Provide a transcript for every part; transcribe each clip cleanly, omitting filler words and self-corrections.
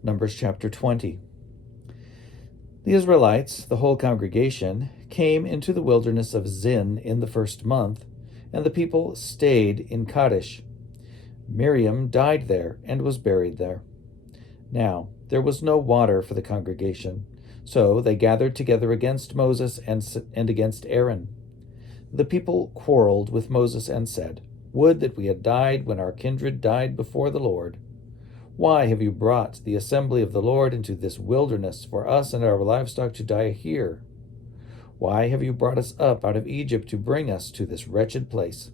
Numbers chapter 20. The Israelites, the whole congregation, came into the wilderness of Zin in the first month, and the people stayed in Kadesh. Miriam died there and was buried there. Now there was no water for the congregation, so they gathered together against Moses and against Aaron. The people quarreled with Moses and said, "Would that we had died when our kindred died before the Lord. Why have you brought the assembly of the Lord into this wilderness for us and our livestock to die here? Why have you brought us up out of Egypt to bring us to this wretched place?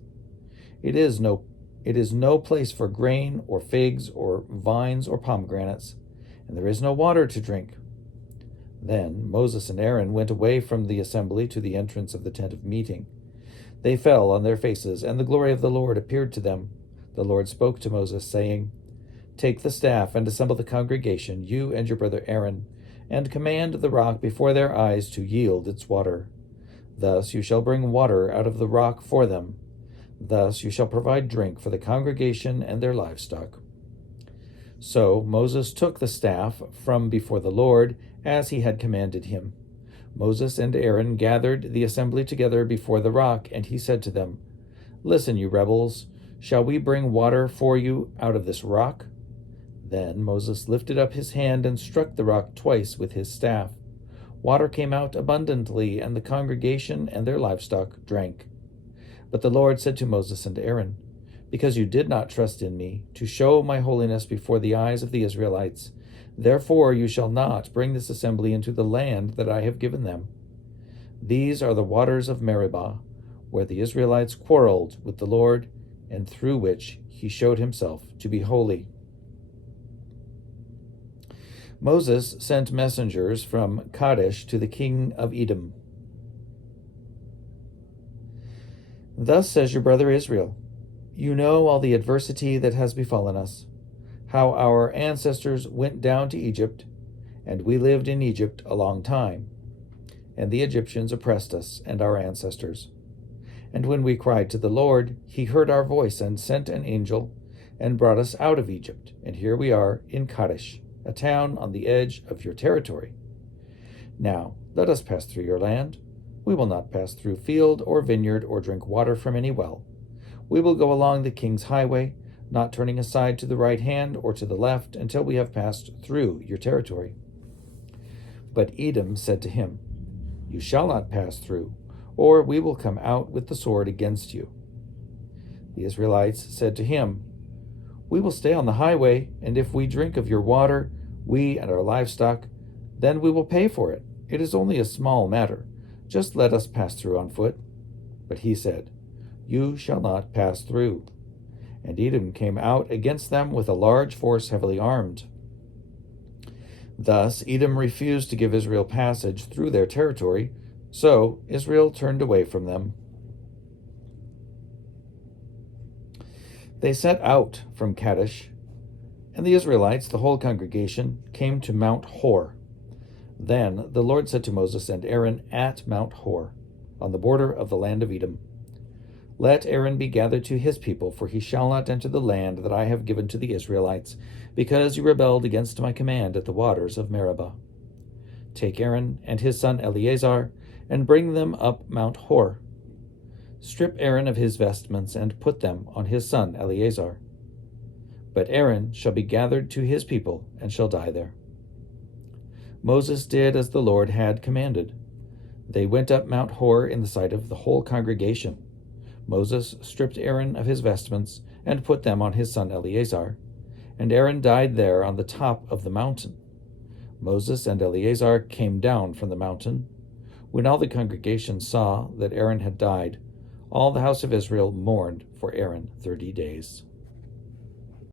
It is no place for grain or figs or vines or pomegranates, and there is no water to drink." Then Moses and Aaron went away from the assembly to the entrance of the tent of meeting. They fell on their faces, and the glory of the Lord appeared to them. The Lord spoke to Moses, saying, "Take the staff and assemble the congregation, you and your brother Aaron, and command the rock before their eyes to yield its water. Thus you shall bring water out of the rock for them. Thus you shall provide drink for the congregation and their livestock." So Moses took the staff from before the Lord, as he had commanded him. Moses and Aaron gathered the assembly together before the rock, and he said to them, "Listen, you rebels, shall we bring water for you out of this rock?" Then Moses lifted up his hand and struck the rock twice with his staff. Water came out abundantly, and the congregation and their livestock drank. But the Lord said to Moses and Aaron, "Because you did not trust in me, to show my holiness before the eyes of the Israelites, therefore you shall not bring this assembly into the land that I have given them. These are the waters of Meribah, where the Israelites quarreled with the Lord, and through which he showed himself to be holy." Moses sent messengers from Kadesh to the king of Edom. "Thus says your brother Israel, you know all the adversity that has befallen us, how our ancestors went down to Egypt, and we lived in Egypt a long time, and the Egyptians oppressed us and our ancestors. And when we cried to the Lord, he heard our voice and sent an angel and brought us out of Egypt, and here we are in Kadesh, a town on the edge of your territory. Now let us pass through your land. We will not pass through field or vineyard or drink water from any well. We will go along the king's highway, not turning aside to the right hand or to the left until we have passed through your territory." But Edom said to him, "You shall not pass through, or we will come out with the sword against you." The Israelites said to him, "We will stay on the highway, and if we drink of your water, we and our livestock, then we will pay for it. It is only a small matter. Just let us pass through on foot." But he said, "You shall not pass through." And Edom came out against them with a large force heavily armed. Thus Edom refused to give Israel passage through their territory, so Israel turned away from them. They set out from Kadesh, and the Israelites, the whole congregation, came to Mount Hor. Then the Lord said to Moses and Aaron at Mount Hor, on the border of the land of Edom, "Let Aaron be gathered to his people, for he shall not enter the land that I have given to the Israelites, because you rebelled against my command at the waters of Meribah. Take Aaron and his son Eleazar, and bring them up Mount Hor. Strip Aaron of his vestments, and put them on his son Eleazar. But Aaron shall be gathered to his people, and shall die there." Moses did as the Lord had commanded. They went up Mount Hor in the sight of the whole congregation. Moses stripped Aaron of his vestments and put them on his son Eleazar, and Aaron died there on the top of the mountain. Moses and Eleazar came down from the mountain. When all the congregation saw that Aaron had died, all the house of Israel mourned for Aaron 30 days.